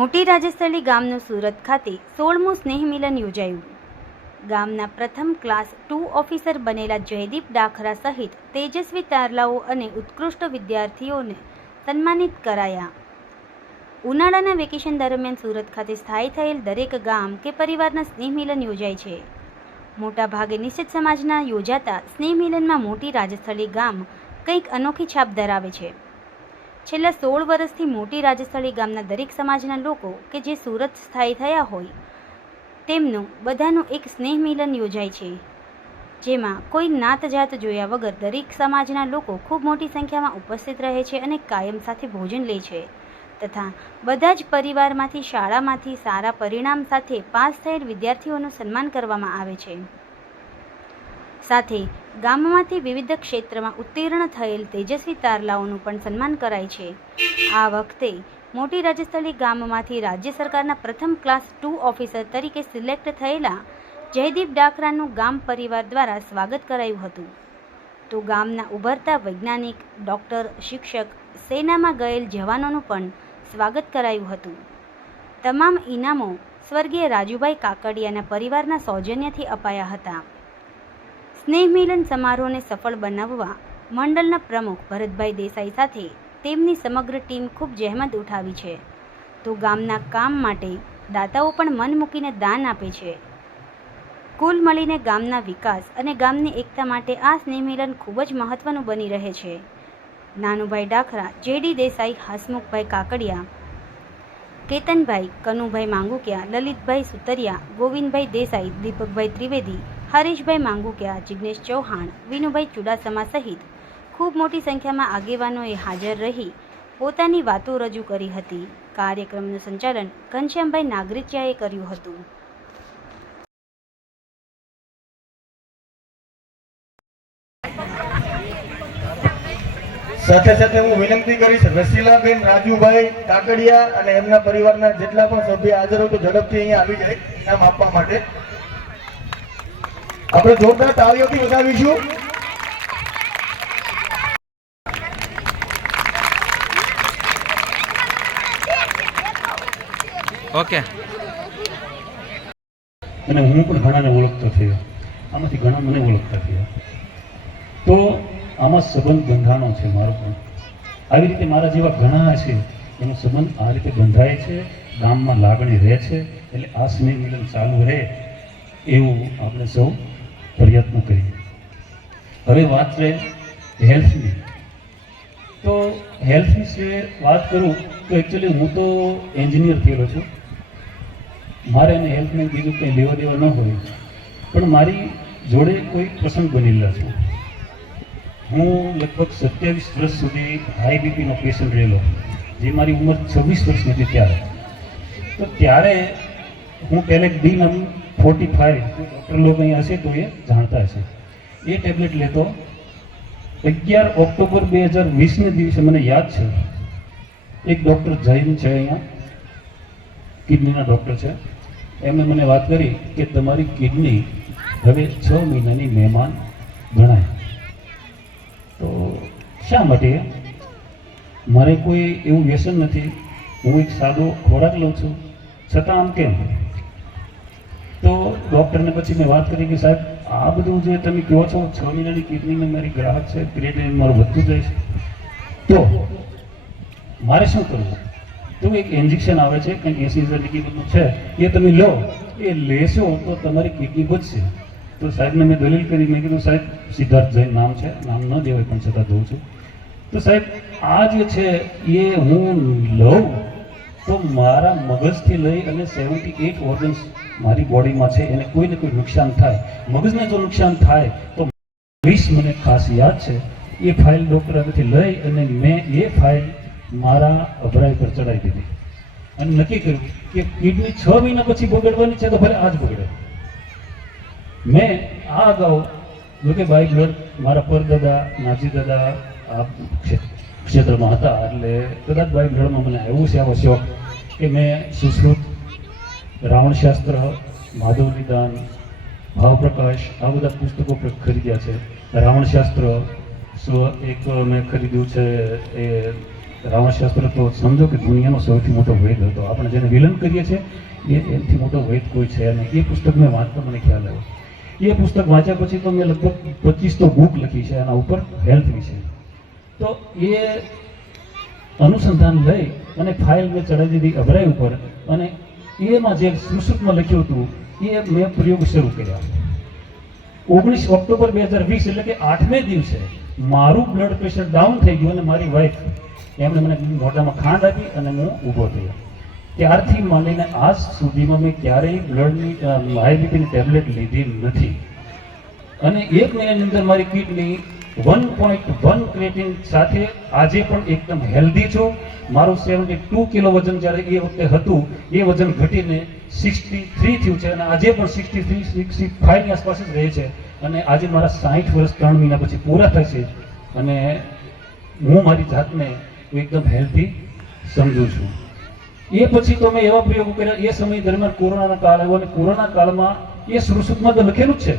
મોટી રાજસ્થળી ગામનું સુરત ખાતે 16મું સ્નેહ મિલન યોજાયું. ગામના પ્રથમ ક્લાસ 2 ઓફિસર બનેલા જયદીપ ડાખરા સહિત તેજસ્વી તારલાઓ અને ઉત્કૃષ્ટ વિદ્યાર્થીઓને સન્માનિત કરાયા. ઉનાળાના વેકેશન દરમિયાન સુરત ખાતે સ્થાયી થયેલ દરેક ગામ કે પરિવારના સ્નેહ મિલન યોજાય છે. મોટાભાગે નિશ્ચિત સમાજના યોજાતા સ્નેહ મિલનમાં મોટી રાજસ્થળી ગામ કંઈક અનોખી છાપ ધરાવે છે. છેલ્લા 16 વર્ષથી મોટી રાજસ્થળી ગામના દરેક સમાજના લોકો કે જે સુરત સ્થાયી થયા હોય તેમનું બધાનું એક સ્નેહ મિલન યોજાય છે, જેમાં કોઈ નાત જાત જોયા વગર દરેક સમાજના લોકો ખૂબ મોટી સંખ્યામાં ઉપસ્થિત રહે છે અને કાયમ સાથે ભોજન લે છે તથા બધા જ પરિવારમાંથી શાળામાંથી સારા પરિણામ સાથે પાસ થયેલ વિદ્યાર્થીઓનું સન્માન કરવામાં આવે છે. સાથે ગામમાંથી વિવિધ ક્ષેત્રમાં ઉત્તીર્ણ થયેલ તેજસ્વી તારલાઓનું પણ સન્માન કરાય છે. આ વખતે મોટી રાજસ્થળી ગામમાંથી રાજ્ય સરકારના પ્રથમ ક્લાસ 2 ઓફિસર તરીકે સિલેક્ટ થયેલા જયદીપ ડાખરાનું ગામ પરિવાર દ્વારા સ્વાગત કરાયું હતું. તો ગામના ઉભરતા વૈજ્ઞાનિક, ડૉક્ટર, શિક્ષક, સેનામાં ગયેલ જવાનોનું પણ સ્વાગત કરાયું હતું. તમામ ઇનામો સ્વર્ગીય રાજુભાઈ કાકડિયાના પરિવારના સૌજન્યથી અપાયા હતા. સ્નેહ મિલન સમારોહને સફળ બનાવવા મંડળના પ્રમુખ ભરતભાઈ દેસાઈ સાથે તેમની સમગ્ર ટીમ ખૂબ જહેમત ઉઠાવી છે. તો ગામના કામ માટે દાતાઓ પણ મન મૂકીને દાન આપે છે. કુલ મળીને ગામના વિકાસ અને ગામની એકતા માટે આ સ્નેહ મિલન ખૂબ જ મહત્વનું બની રહે છે. નાનુભાઈ ડાખરા, જેડી દેસાઈ, હસમુખભાઈ કાકડિયા, કેતનભાઈ, કનુભાઈ માંગુકિયા, લલિતભાઈ સુતરિયા, ગોવિંદભાઈ દેસાઈ, દીપકભાઈ ત્રિવેદી, હરીશભાઈ માંગુકિયા, જિગ્નેશ ચૌહાણ, વિનુભાઈ ચુડાસમા સહિત ખૂબ મોટી સંખ્યામાં આગેવાનોએ હાજર રહી પોતાની વાતો રજૂ કરી હતી. કાર્યક્રમનું સંચાલન ઘનશ્યામભાઈ નાગરીચિયાએ કર્યું હતું. સાથે સાથે હું વિનંતી કરીશ રસીલાબેન રાજુભાઈ કાકડિયા અને એમના પરિવારના જેટલા પણ સભ્ય હાજર હોય તો ઝડપથી અહીંયા આવી જાય ઇનામ આપવા માટે. આપણે જોરદાર તાળીઓથી વધાવીશું. ઓકે. અને હું પણ ઘણાને ઓળખતો થયો, આમાંથી ઘણા મને ઓળખતા થયા. તો આમાં સંબંધ બંધાણો છે મારો પણ. આવી રીતે મારા જેવા ઘણા છે એનો સંબંધ આ રીતે બંધાય છે, ગામમાં લાગણી રહે છે. એટલે આ સ્નેહ મિલન ચાલુ રહે એવું આપણે સૌ પ્રયત્ન કરીએ. હવે વાત રહે હેલ્થની. તો હેલ્થ વિશે વાત કરું તો એકચ્યુઅલી હું તો એન્જિનિયર થયેલો છું. મારે એને હેલ્થને બીજું કંઈ લેવા દેવા ન હોય, પણ મારી જોડે કોઈ પ્રસંગ બનેલા છે. હું લગભગ 27 વર્ષ સુધી હાઈ બીપીનો પેશન્ટ રહેલો, જે મારી ઉંમર 26 વર્ષની હતી ત્યારે. તો ત્યારે હું પહેલે DNM-45 ડૉક્ટર લોકો અહીં હશે તો એ જાણતા હશે, એ ટેબ્લેટ લેતો. 11 ઓક્ટોબર 2020ને દિવસે મને યાદ છે, એક ડૉક્ટર જૈન છે અહીંયા, કિડનીના ડૉક્ટર છે, એમણે મને વાત કરી કે તમારી કિડની હવે 6 મહિનાની મહેમાન ગણાય. તો શા માટે? મારે કોઈ એવું વ્યસન નથી, હું એક સાદો ખોરાક લઉં છું, છતાં આમ કેમ? તો ડૉક્ટરને પછી મેં વાત કરી કે સાહેબ આ બધું જે તમે કહો છો 6 મહિનાની કિડનીમાં મારી ગ્રાહક છે, ક્રિએટિનિન મારું વધતું જાય છે, તો મારે શું કરવું? તો એક ઇન્જેક્શન આવે છે, કંઈક 80,000 કિલોનું છે, એ તમે લો, એ લેશો તો તમારી કિડની બચશે. તો સાહેબને મેં દલીલ કરી, મેં કીધું સાહેબ સિદ્ધાર્થ જૈન નામ છે, નામ ન દેવાય પણ છતાં દઉં છું. તો સાહેબ આ જે છે એ હું લઉં તો મારા મગજથી લઈ અને 78 ઓર્ગન્સ મારી બોડીમાં છે એને કોઈને કોઈ નુકસાન થાય. મગજને જો નુકસાન થાય તો મને ખાસ યાદ છે એ ફાઇલ ડૉક્ટરથી લઈ અને મેં એ ફાઇલ મારા અભરાઈ પર ચડાવી દીધી અને નક્કી કર્યું કે કિડની 6 મહિના પછી બગડવાની છે તો ભલે આજ બગડે. મેં આ અગાઉ જોકે બાય બ્લડ મારા પરદાદા નાજી દાદા આ ક્ષેત્રમાં હતા, એટલે કદાચ બાય બ્લડમાં મને એવું છે આવો શોખ કે મેં સુશ્રુત, રાવણશાસ્ત્ર, માધવ નિદાન, ભાવપ્રકાશ આ બધા પુસ્તકો ખરીદ્યા છે. રાવણશાસ્ત્ર એક મેં ખરીદ્યું છે, એ રાવણશાસ્ત્ર તો સમજો કે દુનિયાનો સૌથી મોટો વૈદ હતો. આપણે જેને વિલન કરીએ છીએ એનાથી મોટો વૈદ કોઈ છે નહીં. એ પુસ્તક મેં વાંચતો મને ખ્યાલ આવ્યો. એ પુસ્તક વાંચ્યા પછી તો મેં લગભગ 25 તો બુક લખી છે એના ઉપર હેલ્થ વિશે. તો એ અનુસંધાન લઈ અને ફાઇલ મેં ચડાવી દીધી અભરાઈ ઉપર, અને એમાં જે સુશ્રુતમાં લખ્યું હતું એ મેં પ્રયોગ શરૂ કર્યા. 19 ઓક્ટોબર 2020 એટલે કે 8મે દિવસે મારું બ્લડ પ્રેશર ડાઉન થઈ ગયું અને મારી વાઈફ એમણે મને મોઢામાં ખાંડ આપી અને હું ઊભો થયો. ત્યારથી માંડીને આજ સુધીમાં મેં ક્યારેય બ્લડની હાઈ બીપીની ટેબ્લેટ લીધી નથી. અને 1 મહિનાની અંદર મારી કિડની 1.1 ક્રેટિન સાથે આજે પણ એકદમ હેલ્ધી છું. મારું 72 કિલો વજન જ્યારે એ વખતે હતું એ વજન ઘટીને 63 થયું છે અને આજે પણ 63-65 ની આસપાસ જ રહે છે. અને આજે મારા 60 વર્ષ 3 મહિના પછી પૂરા થશે અને હું મારી જાતને એકદમ હેલ્ધી સમજું છું. એ પછી તો મેં એવા પ્રયોગો કર્યા. એ સમય દરમિયાન કોરોનાનો કાળ આવ્યો અને કોરોના કાળમાં એ સુશ્રુતમાં તો લખેલું જ છે,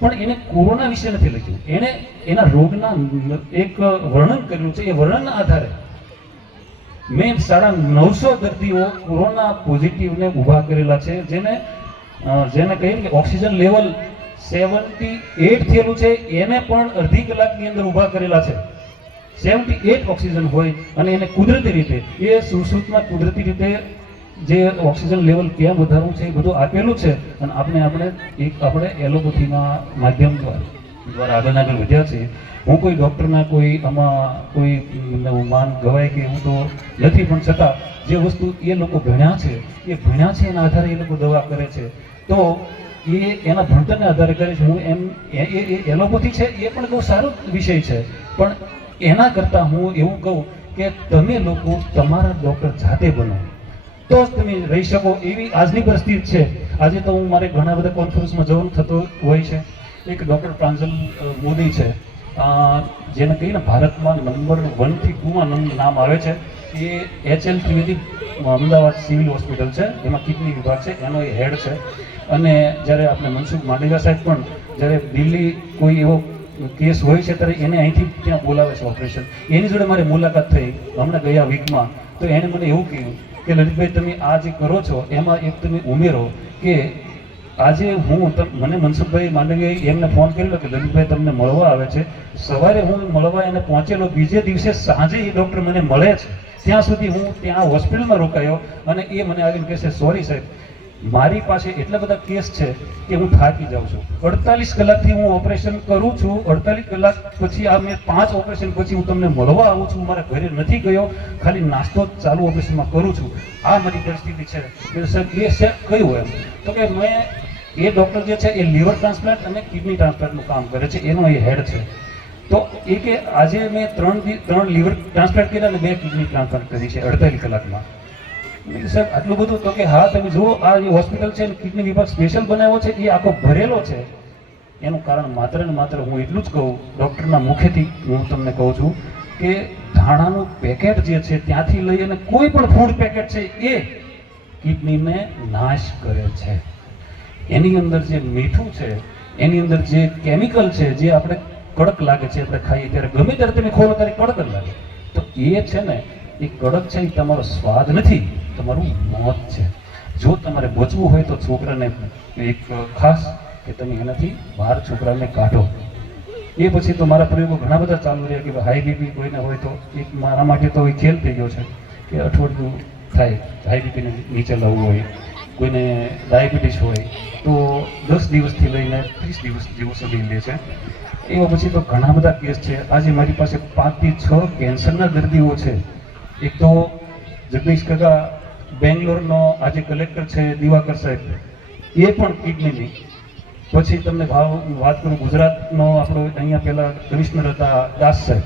પણ એને કોરોના વિશે નથી લખ્યું. એને એના રોગના એક વર્ણન કરેલું છે. એ વર્ણનના આધારે મેં 950 દર્દીઓ કોરોના પોઝિટિવને ઊભા કરેલા છે, જેને કહીએ કે ઓક્સિજન લેવલ 78 થયેલું છે. એને પણ અડધી કલાકની અંદર ઊભા કરેલા છે. 78 ઓક્સિજન હોય અને એને કુદરતી રીતે એ સુશ્રુતમાં કુદરતી રીતે જે ઓક્સિજન લેવલ કેમ વધારવું છે એ બધું આપેલું છે. અને આપણે એલોપેથીના માધ્યમ દ્વારા આગળ વધ્યા છે. હું કોઈ ડૉક્ટરના આમાં કોઈ માન ગવાય કે એવું તો નથી, પણ છતાં જે વસ્તુ એ લોકો ભણ્યા છે એના આધારે એ લોકો દવા કરે છે. તો એ એના ભણતરને આધારે કરે છે. હું એ એલોપેથી છે એ પણ બહુ સારો વિષય છે, પણ એના કરતાં હું એવું કહું કે તમે લોકો તમારા ડૉક્ટર જાતે બનો તો જ તમે રહી શકો. એવી આજની પરિસ્થિતિ છે. આજે તો હું મારે ઘણા બધા કોન્ફરન્સમાં જવાનું થતું હોય છે. એક ડૉક્ટર પ્રાંજલ મોદી છે, જેને કહીને ભારતમાં નંબર 1 થી 2 નામ આવે છે. એ HL Trivedi Ahmedabad civil hospital છે, એમાં કિડની વિભાગ છે, એનો એ હેડ છે. અને જ્યારે આપણે મનસુખ માંડવિયા સાહેબ પણ જ્યારે દિલ્હી કોઈ એવો કેસ હોય છે ત્યારે એને અહીંથી ત્યાં બોલાવે છે ઓપરેશન. એની જોડે મારી મુલાકાત થઈ હમણાં ગયા વીકમાં. તો એણે મને એવું કહ્યું કે લલિતભાઈ તમે આ જે કરો છો એમાં એક તમે ઉમેરો કે આજે મને મનસુખભાઈ માંડવીયાએ એમને ફોન કરેલો કે લલિતભાઈ તમને મળવા આવે છે. સવારે હું મળવા એને પહોંચેલો, બીજે દિવસે સાંજે એ ડૉક્ટર મને મળે છે. ત્યાં સુધી હું ત્યાં હોસ્પિટલમાં રોકાયો અને એ મને આવીને કહે છે સોરી સાહેબ, મારી પાસે એટલા બધા કેસ છે કે હું થાકી જાઉં છું. 48 કલાકથી હું ઓપરેશન કરું છું. 48 કલાક પછી આ મેં 5 ઓપરેશન પછી હું તમને મળવા આવું છું. મારા ઘરે નથી ગયો, ખાલી નાસ્તો ચાલુ ઓપરેશનમાં કરું છું. આ મારી પરિસ્થિતિ છે. સાહેબ એ છે કયું એમ તો કે એ ડૉક્ટર જે છે એ લીવર ટ્રાન્સપ્લાન્ટ અને કિડની ટ્રાન્સપ્લાન્ટનું કામ કરે છે, એનો એ હેડ છે. તો એ કે આજે મેં 3 લીવર ટ્રાન્સપ્લાન્ટ કર્યા અને 2 કિડની ટ્રાન્સપ્લાન્ટ કરી છે 48 કલાકમાં. સાહેબ આટલું બધું? તો કે હા તમે જુઓ આ જે હોસ્પિટલ છે કિડની વિભાગ સ્પેશિયલ બનાવ્યો છે એ આખો ભરેલો છે. એનું કારણ માત્ર ને માત્ર હું એટલું જ કહું, ડૉક્ટરના મુખેથી હું તમને કહું છું કે ધાણાનું પેકેટ જે છે ત્યાંથી લઈ અને કોઈ પણ ફૂડ પેકેટ છે એ કિડનીને નાશ કરે છે. એની અંદર જે મીઠું છે, એની અંદર જે કેમિકલ છે, જે આપણે કડક લાગે છે, આપણે ખાઈએ ત્યારે ગમે ત્યારે તમે ખોલો ત્યારે કડક જ લાગે. તો એ છે ને એ કડક છે એ તમારો સ્વાદ નથી, તમારું મોત છે. જો તમારે બચવું હોય તો છોકરાને એક ખાસ કે તમે એનાથી બહાર છોકરાને કાઢો. એ પછી તો મારા પ્રયોગો ઘણા બધા ચાલુ રહ્યા કે હાઈ બીપી કોઈને હોય તો એક મારા માટે તો એ ખેલ થઈ ગયો છે કે અઠવાડિયું થાય હાઈ બીપીને નીચે લાવવું હોય, કોઈને ડાયાબિટીસ હોય તો 10 દિવસથી લઈને 30 દિવસ જેવું સુધી લે છે. એવા પછી તો ઘણા બધા કેસ છે. આજે મારી પાસે 5 થી 6 કેન્સરના દર્દીઓ છે. એક તો જગદીશ કાકા બેંગ્લોરનો આજે કલેક્ટર છે દિવાકર સાહેબ, એ પણ કિડનીની. પછી તમને વાત કરું ગુજરાતનો આપણો અહીંયા પહેલા કમિશનર હતા દાસ સાહેબ,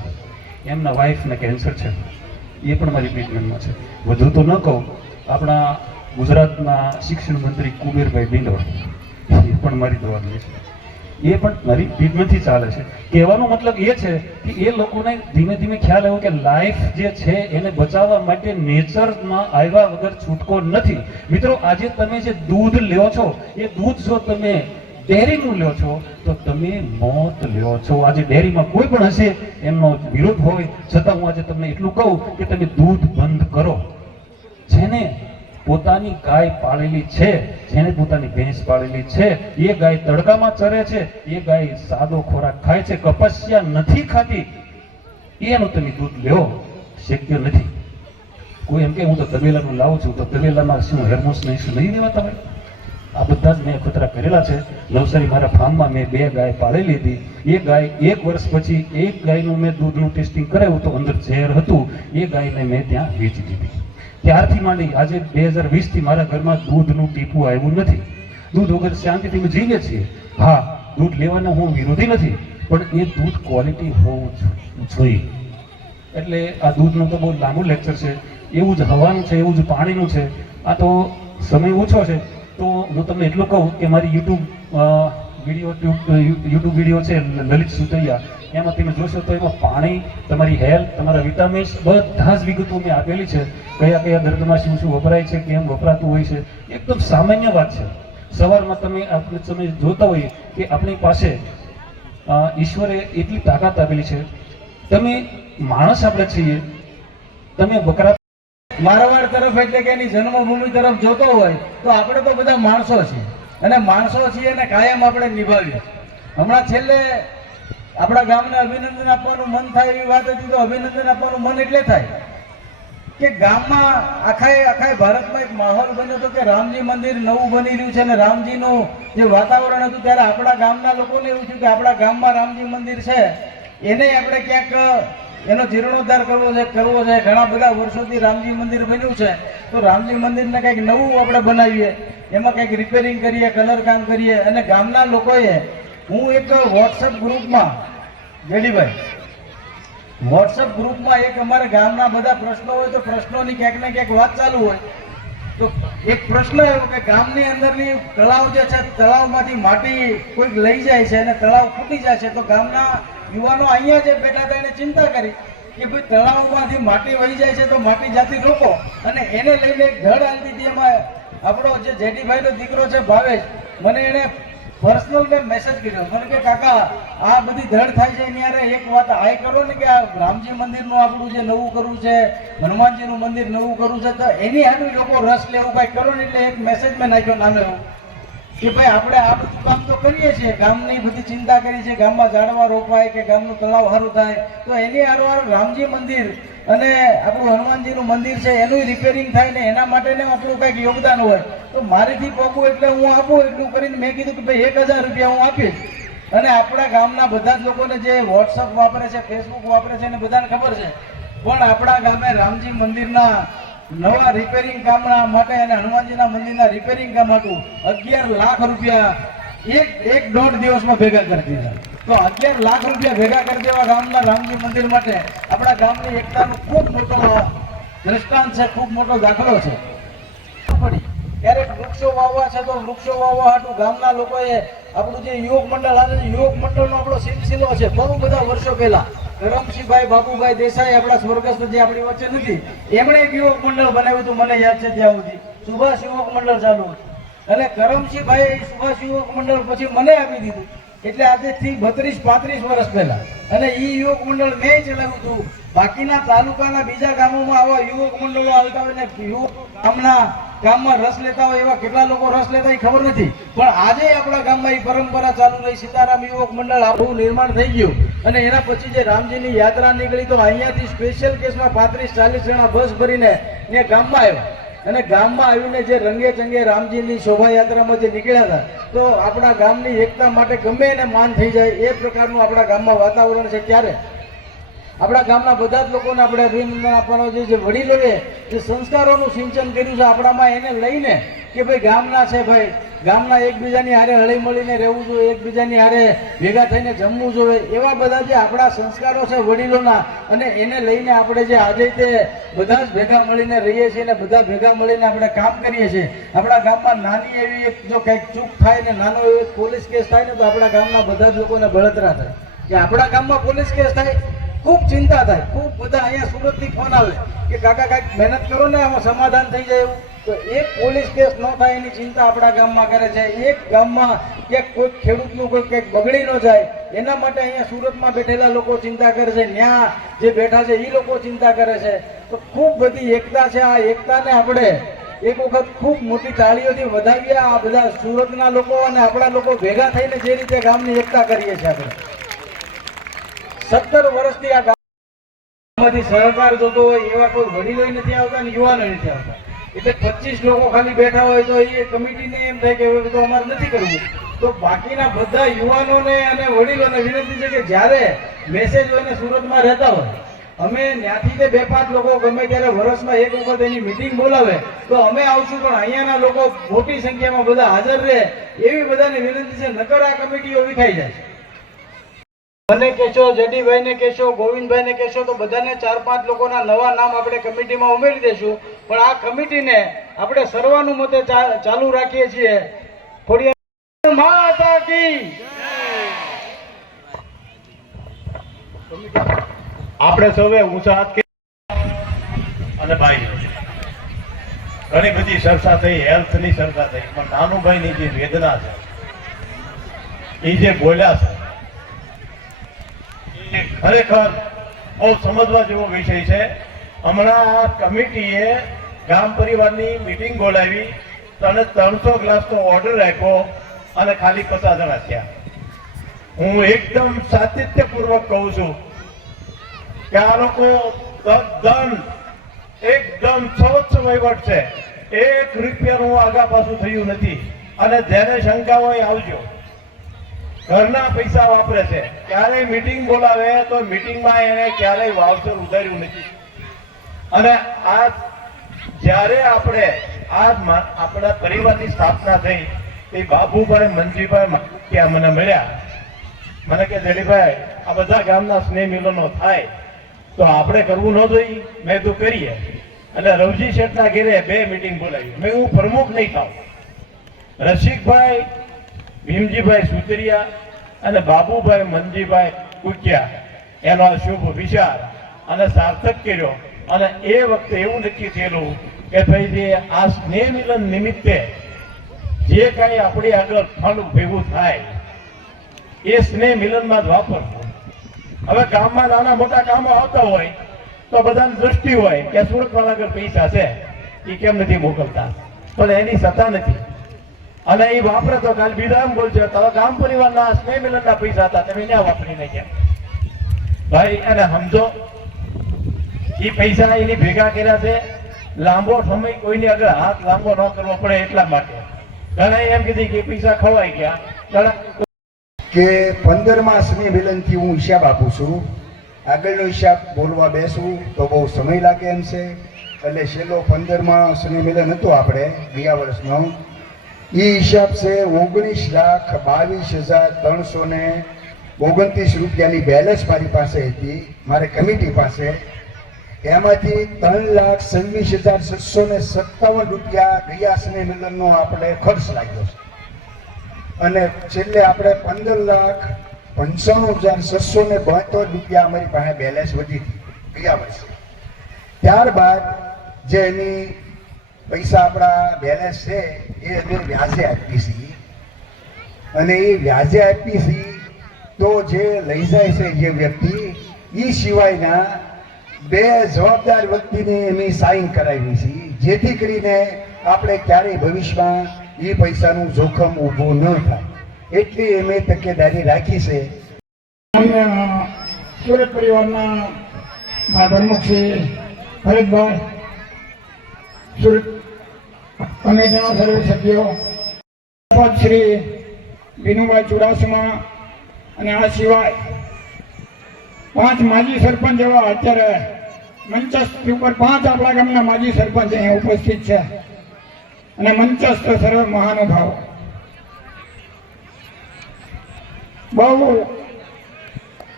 એમના વાઈફને કેન્સર છે, એ પણ મારી ટ્રીટમેન્ટમાં છે. વધુ તો ન કહું, આપણા ગુજરાતના શિક્ષણ મંત્રી કુબેરભાઈ બિંડોર એ પણ મારી દવા લે છે, એ પણ મારી ટ્રીટમેન્ટથી ચાલે છે. કહેવાનો મતલબ એ છે કે એ લોકોને ધીમે ધીમે ખ્યાલ આવ્યો કે લાઈફ જે છે એને બચાવવા માટે નેચરમાં આવ્યા વગર છૂટકો નથી. મિત્રો આજે તમે જે દૂધ લ્યો છો એ દૂધ જો તમે ડેરીનું લ્યો છો તો તમે મોત લ્યો છો. આજે ડેરીમાં કોઈ પણ હશે એમનો વિરોધ હોય છતાં હું આજે તમને એટલું કહું કે તમે દૂધ બંધ કરો. જેને પોતાની ગાય પાળેલી છે, જેને પોતાની ભેંસ પાળેલી છે, એ ગાય તડકામાં ચરે છે, એ ગાય સાદો ખોરાક ખાય છે, કપાસિયા નથી ખાતી, એનું તમે દૂધ લ્યો. શક્ય નથી. કોઈ એમ કે હું તો તબેલાનું લાવું છું, તો તબેલામાં શું હેરમોસ નહીં દેવા તમે? આ બધા જ મેં ખતરા કરેલા છે. નવસારી મારા ફાર્મમાં મેં 2 ગાય પાળેલી હતી. એ ગાય 1 વર્ષ પછી એક ગાયનું મેં દૂધનું ટેસ્ટિંગ કરાવ્યું તો અંદર ઝેર હતું. એ ગાયને મેં ત્યાં વેચી દીધી. ત્યારથી માંડી આજે 2020 થી મારા ઘરમાં દૂધનું ટીપું આવ્યું નથી. દૂધ વગર શાંતિથી અમે જીવીએ છીએ. હા, દૂધ લેવાના હું વિરોધી નથી, પણ એ દૂધ ક્વોલિટી હોવું જોઈએ. એટલે આ દૂધનું તો બહુ લાંબુ લેક્ચર છે. એવું જ હવાનું છે, એવું જ પાણીનું છે. આ તો સમય ઓછો છે, તો હું તમને એટલું કહું કે મારી યુટ્યુબ વિડીયો છે લલિત સુતૈયા, એમાં તમે જોશો તો એમાં પાણી, તમારી હેલ્થ, તમારા વિટામિન્સ બધા જ વિગતો મેં આપેલી છે. કયા કયા દર્દમાં શું શું વપરાય છે, કેમ વપરાતું હોય છે, એકદમ સામાન્ય વાત છે. સવારમાં તમે જોતા હોય કે આપણી પાસે ઈશ્વરે એટલી તાકાત આપેલી છે. તમે માણસ આપણે છીએ, તમે બકરા મારવાડ તરફ એટલે કે એની જન્મભૂમિ તરફ જોતો હોય તો આપણે તો બધા માણસો છીએ, અને માણસો છીએ અને કાયમ આપણે નિભાવીએ. હમણાં છેલ્લે આપણા ગામને અભિનંદન આપવાનું મન થાય એવી વાત હતી, તો અભિનંદન આપવાનું મન એટલે થાય કે ગામમાં આખા ભારતમાં એક માહોલ બન્યો હતો કે રામજી મંદિર નવું બની રહ્યું છે, અને રામજીનું જે વાતાવરણ હતું ત્યારે આપણા ગામના લોકોને એવું થયું કે આપણા ગામમાં રામજી મંદિર છે, એને આપણે ક્યાંક એનો જીર્ણોદ્ધાર કરવો છે. ઘણા બધા વર્ષોથી રામજી મંદિર બન્યું છે, તો રામજી મંદિરને કંઈક નવું આપણે બનાવીએ, એમાં કંઈક રિપેરિંગ કરીએ, કલર કામ કરીએ. અને ગામના લોકોએ, હું એક વોટ્સઅપ ગ્રુપમાં, જેડીભાઈ, વોટ્સઅપ ગ્રુપમાં એક અમારા ગામના બધા પ્રશ્નો હોય તો પ્રશ્નોની ક્યાંક ને ક્યાંક વાત ચાલુ હોય, તો એક પ્રશ્ન એવો કે ગામની અંદરની તળાવ જે છે, તળાવમાંથી માટી કોઈક લઈ જાય છે અને તળાવ ફૂટી જાય છે, તો ગામના યુવાનો અહીંયા જે બેઠા હતા એને ચિંતા કરી કે ભાઈ તળાવમાંથી માટી વહી જાય છે તો માટી જાતી રોકો, અને એને લઈને એક ધડ આલતી હતી. એમાં આપણો જે જેડીભાઈનો દીકરો છે ભાવેશ, મને એને પર્સનલ મેં મેસેજ કર્યો, મને કે કાકા આ બધી ધડ થાય છે એની યારે એક વાત આય કરો ને કે આ રામજી મંદિરનું આપણું જે નવું કરવું છે, હનુમાનજીનું મંદિર નવું કરવું છે, તો એની હારું લોકો રસ લેવું કાંઈ કરો ને. એટલે એક મેસેજ મેં નાખ્યો નાનો એવો કે ભાઈ આપણે આ બધું કામ તો કરીએ છીએ, ગામની બધી ચિંતા કરી છે, ગામમાં ઝાડવા રોપાય કે ગામનું તળાવ સારું થાય, તો એની હારું રામજી મંદિર અને આપણું હનુમાનજીનું મંદિર છે એનું રિપેરિંગ થાય ને એના માટે આપણું કંઈક યોગદાન હોય તો મારીથી પગું એટલે હું આપું. એટલું કરીને મેં કીધું કે ભાઈ 1000 રૂપિયા હું આપીશ. અને આપણા ગામના બધા જ લોકોને જે વોટ્સઅપ વાપરે છે, ફેસબુક વાપરે છે એને બધાને ખબર છે, પણ આપણા ગામે રામજી મંદિરના નવા રિપેરિંગ કામના માટે અને હનુમાનજીના મંદિરના રિપેરિંગ કામ હતું 11 લાખ રૂપિયા એક દોઢ દિવસમાં ભેગા કરી દીધા. તો 11 લાખ રૂપિયા ભેગા કરી દેવા ગામના રામજી મંદિર માટે આપણા ગામની એકતાનો ખૂબ મોટો દ્રષ્ટાંત છે, ખૂબ મોટો દાખલો છે. ક્યારેક વૃક્ષો વાવવા છે તો વૃક્ષો વાવવા હાટું ગામના લોકોએ આપણું જે યુવક મંડળ આવે છે, યુવક મંડળનો આપણો સિલસિલો છે બહુ બધા વર્ષો પહેલા કરમસિંહભાઈ બાબુભાઈ દેસાઈ આપણા સ્વર્ગસ્થ જે આપણી વચ્ચે નથી, એમણે એક યુવક મંડળ બનાવ્યું હતું, મને યાદ છે ત્યાં સુધી સુભાષ યુવક મંડળ ચાલુ હતું, અને કરમસિંહભાઈ સુભાષ યુવક મંડળ પછી મને આપી દીધું. એટલે આજથી 32-35 વર્ષ પહેલા, અને એ યુવક મંડળ મેં ચલાવ્યું હતું. બાકીના તાલુકાના બીજા ગામોમાં આવા યુવક મંડળો આવતા હોય ને યુવક ગામમાં રસ લેતા હોય, એવા કેટલા લોકો રસ લેતા એ ખબર નથી, પણ આજે આપણા ગામમાં એ પરંપરા ચાલુ રહી. સીતારામ યુવક મંડળ આપણું નિર્માણ થઈ ગયું, અને એના પછી જે રામજીની યાત્રા નીકળી તો અહીંયાથી સ્પેશિયલ કેસમાં 35-40 જણા બસ ભરીને ને ગામમાં આવ્યા, અને ગામમાં આવીને જે રંગે ચંગે રામજીની શોભાયાત્રામાં જે નીકળ્યા હતા, તો આપણા ગામની એકતા માટે ગમે એને માન થઈ જાય એ પ્રકારનું આપણા ગામમાં વાતાવરણ છે. ત્યારે આપણા ગામના બધા જ લોકોને આપણે અભિનંદન આપવાનો છે. જે વડીલોએ જે સંસ્કારોનું સિંચન કર્યું છે આપણામાં, એને લઈને કે ભાઈ ગામના છે, ભાઈ ગામના એકબીજાની હારે હળી મળીને રહેવું જોઈએ, એકબીજાની હારે ભેગા થઈને જમવું જોઈએ, એવા બધા જે આપણા સંસ્કારો છે વડીલોના, અને એને લઈને આપણે જે આજે તે બધા જ ભેગા મળીને રહીએ છીએ, અને બધા ભેગા મળીને આપણે કામ કરીએ છીએ. આપણા ગામમાં નાની એવી જો કંઈક ચૂક થાય ને નાનો એવો પોલીસ કેસ થાય ને તો આપણા ગામના બધા જ લોકોને બળતરા થાય કે આપણા ગામમાં પોલીસ કેસ થાય, ખૂબ ચિંતા થાય. ખૂબ બધા અહીંયા સુરતથી ફોન આવે કે કાકા કાંઈક મહેનત કરો ને આમાં સમાધાન થઈ જાય એવું. તો એક પોલીસ કેસ ન થાય એની ચિંતા આપણા ગામમાં કરે છે. એક ગામમાં કે કોઈ ખેડૂતનું કોઈ કંઈક બગડી ન જાય એના માટે અહીંયા સુરતમાં બેઠેલા લોકો ચિંતા કરે છે, ન્યા જે બેઠા છે એ લોકો ચિંતા કરે છે. તો ખૂબ બધી એકતા છે. આ એકતાને આપણે એક વખત ખૂબ મોટી તાળીઓથી વધાવીએ. આ બધા સુરતના લોકો અને આપણા લોકો ભેગા થઈને જે રીતે ગામની એકતા કરીએ છીએ આપણે 17 વર્ષથી આ ગામમાંથી સહકાર જોતો હોય એવા કોઈ વડીલો નથી આવતા અને યુવાનો નથી આવતા. એટલે 25 લોકો ખાલી બેઠા હોય તો એ કમિટીને એમ થાય કે હવે તો અમારે નથી કરવું. તો બાકીના બધા યુવાનોને અને વડીલોને વિનંતી છે કે જ્યારે મેસેજ હોય ને સુરતમાં રહેતા હોય અમે ત્યાંથી તે 2-5 લોકો ગમે ત્યારે વર્ષમાં એક વખત એની મીટિંગ બોલાવે તો અમે આવશું, પણ અહીંયાના લોકો મોટી સંખ્યામાં બધા હાજર રહે એવી બધાને વિનંતી છે. નકર આ કમિટીઓ વિખાઈ જાય છે. મને કહેશો, જડીભાઈને કહેશો, ગોવિંદભાઈને કહેશો તો બધાને 4-5 લોકોના નવા નામ આપણે કમિટીમાં ઉમેરી દઈશું. પણ આ કમિટીને આપણે સર્વાનુમતે ચાલુ રાખીએ છીએ. ખોડિયાર માતા કી આપણે સૌએ ઊંચા હાથ અને ભાઈ ઘણી બધી ચર્ચા થઈ, હેલ્થની ચર્ચા થઈ, પણ નાનુભાઈની જે વેદના છે એ જે બોલ્યા છે એ ખરેખર બહુ સમજવા જેવો વિષય છે. હમણાં આ કમિટીએ ગામ પરિવારની મીટિંગ બોલાવી અને 300 ગ્લાસનો ઓર્ડર આપ્યો અને ખાલી 50 જણા થયા. હું એકદમ સાતત્યપૂર્વક કહું છું કે આ લોકો તદ્દન એકદમ સ્વચ્છ વહીવટ છે. 1 રૂપિયાનું આગા પાછું થયું નથી. અને જેને શંકા હોય આવજો. ઘરના પૈસા વાપરે છે. ક્યારેય મીટિંગ બોલાવે તો મીટિંગમાં એને ક્યારેય વાઉચર ઉધાર્યું નથી. અને આ જ્યારે આપણા પરિવારની સ્થાપના થઈ તે બાબુભાઈ મંજીભાઈ ત્યાં મને મળ્યા. મને કે જડીભાઈ આ બધા ગામના સ્નેહ મિલનો થાય તો આપણે કરવું ન જોઈએ. મેં તો કરીએ. એટલે રવજી શેઠના ઘેરે 2 મીટિંગ બોલાવી. મેં હું પ્રમુખ નહીં થાઉં. રસિકભાઈ, ભીમજીભાઈ સુતરિયા અને બાબુભાઈ મંજીભાઈ કુકિયા એનો શુભ વિચાર અને સાર્થક કર્યો. અને એ વખતે એવું નક્કી થયેલું કે ભાઈ જે આ સ્નેહ મિલન નિમિત્તે જે કાંઈ આપણી આગળ ફંડ ભેગું થાય એ સ્નેહ મિલનમાં જ વાપરવું. હવે ગામમાં નાના મોટા કામો આવતા હોય તો બધાને દ્રષ્ટિ હોય કે સુરતવાળા આગળ પૈસા છે એ કેમ નથી મોકલતા, પણ એની સત્તા નથી. અને એ વાપરે તો કાલ બીજા એમ બોલશે તારા ગામ પરિવારના સ્નેહ મિલનના પૈસા હતા તમે ત્યાં વાપરી નાખ્યા. ભાઈ એને સમજો, એ પૈસા એની ભેગા કર્યા છે લાંબો સમય કોઈની આગળ હાથ લાંબો ન કરવો પડે એટલા માટે. ઘણા એમ કીધી કે પૈસા ખવાઈ ગયા. ઘણા કે 15મા સ્નેહ મિલનથી હું હિસાબ આપું છું. આગળનો હિસાબ બોલવા બેસવું તો બહુ સમય લાગે એમ છે. એટલે છેલ્લો 15મા સ્નેહ મિલન હતો આપણે ગયા વર્ષનો. એ હિસાબ છે 19,22,329 રૂપિયાની બેલેન્સ મારી પાસે હતી, મારે કમિટી પાસે. એમાંથી 3,26,757 રૂપિયા ગયા સ્નેહ મિલનનો આપણે ખર્ચ લાગ્યો છે. અને છેલ્લે આપણે 15,95,672 રૂપિયા અમારી પાસે બેલેન્સ વધી હતી ગયા વર્ષે. ત્યારબાદ જે એની પૈસા આપણા બેલેન્સ છે એ અમે વ્યાજે આપી છીએ. અને એ વ્યાજે આપી છીએ તો જે લઈ જાય છે જે વ્યક્તિ એ સિવાયના 2 જવાબદાર વ્યક્તિને એની સાઇન કરાવી છે, જેથી કરીને આપણે ક્યારેય ભવિષ્યમાં એ પૈસાનું જોખમ ઊભું ન થાય એટલી અમે તકેદારી રાખી છે. સુરત પરિવારના પ્રમુખ શ્રી ભરતભાઈ, સુરત કમિટીના સર્વે સભ્યો, શ્રી વિનુભાઈ ચુડાસમા અને આ સિવાય 5 માજી સરપંચ એવા અત્યારે મંચસ્થ ઉપર 5 આપણા ગામના માજી સરપંચ અહીંયા ઉપસ્થિત છે અને મંચસ્થ સર્વે મહાનુભાવો. બહુ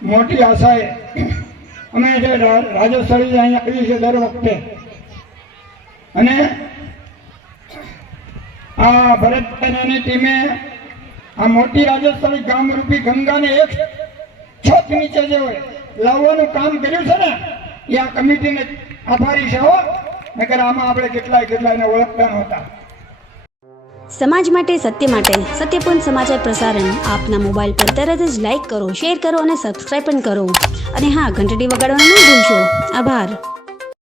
મોટી આશાએ અમે જે રાજસ્થળી અહીંયા આવીએ છીએ દર વખતે. અને આ ભરતભાઈની ટીમે આ મોટી રાજસ્થળી ગામરૂપી ગંગાને એક છત નીચે જે હોય લાવવાનું કામ કર્યું છે ને એ આ કમિટીને આભારી છે. નકર આમાં આપણે કેટલાયને ઓળખતા નહોતા. સમાજ માટે, સત્યપૂર્ણ સમાચાર પ્રસારણ આપના મોબાઈલ પર તરત જ લાઈક કરો, શેર કરો અને સબસ્ક્રાઈબ પણ કરો. અને હા, ઘંટડી વગાડવાનું ન ભૂલશો. આભાર.